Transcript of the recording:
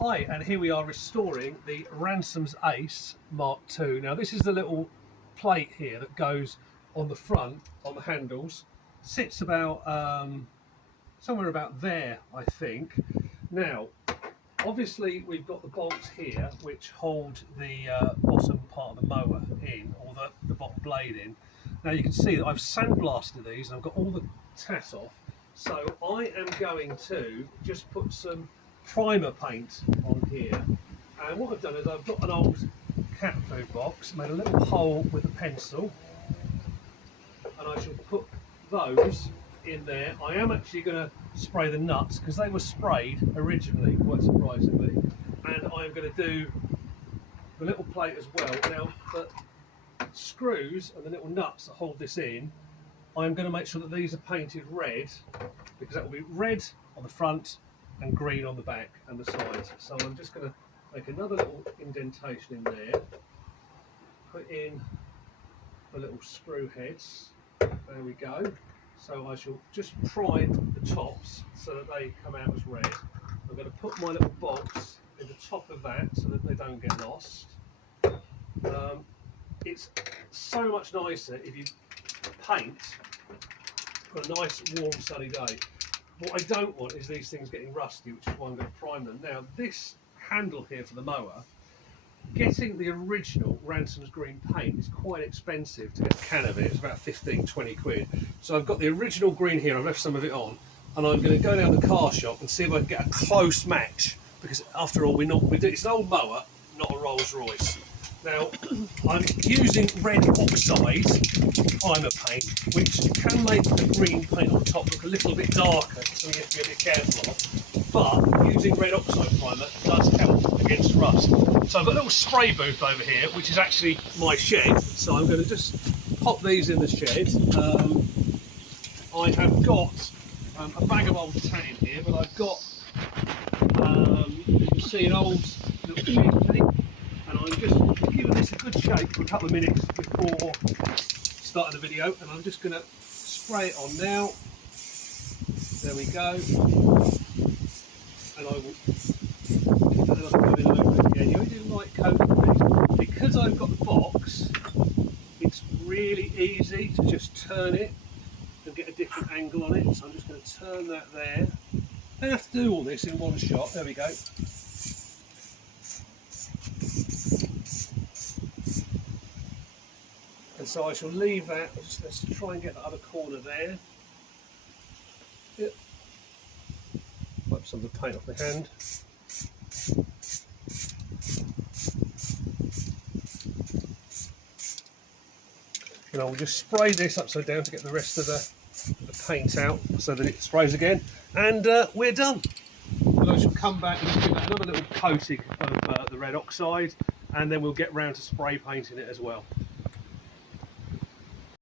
Hi, and here we are restoring the Ransomes Ace MK2. Now this is the little plate here that goes on the front, on the handles. Sits about somewhere about there, I think. Now, obviously we've got the bolts here which hold the bottom part of the mower in, or the bottom blade in. Now you can see that I've sandblasted these and I've got all the tat off. So I am going to just put some primer paint on here, and what I've done is I've got an old cat food box, made a little hole with a pencil, and I shall put those in there. I am actually going to spray the nuts because they were sprayed originally, quite surprisingly, and I'm going to do the little plate as well. Now the screws and the little nuts that hold this in, I'm going to make sure that these are painted red, because that will be red on the front and green on the back and the sides. So I'm just going to make another little indentation in there, put in the little screw heads, there we go. So I shall just prime the tops so that they come out as red. I'm going to put my little bolts in the top of that so that they don't get lost. It's so much nicer if you paint for a nice warm sunny day. What I don't want is these things getting rusty, which is why I'm going to prime them. Now this handle here for the mower, getting the original Ransomes green paint is quite expensive to get a can of it. It's about 15-20 quid. So I've got the original green here, I've left some of it on, and I'm going to go down the car shop and see if I can get a close match, because after all it's an old mower, not a Rolls Royce. Now, I'm using red oxide primer paint, which can make the green paint on top look a little bit darker, so you have to be a bit careful of. But using red oxide primer does help against rust. So I've got a little spray booth over here, which is actually my shed. So I'm going to just pop these in the shed. I have got a bag of old tan in here, but I've got, you can see, an old little sheet tank. And I'm just giving this a good shake for a couple of minutes before starting the video, and I'm just going to spray it on now. There we go. And I will give that another go in over again. You only do light coating these. Because I've got the box, it's really easy to just turn it and get a different angle on it. So I'm just going to turn that there. I don't have to do all this in one shot. There we go. And so I shall leave that. Let's try and get the other corner there. Yep. Wipe some of the paint off my hand. And I will just spray this upside down to get the rest of the paint out, so that it sprays again, and we're done. And I shall come back and give that another little coating of the red oxide, and then we'll get round to spray painting it as well.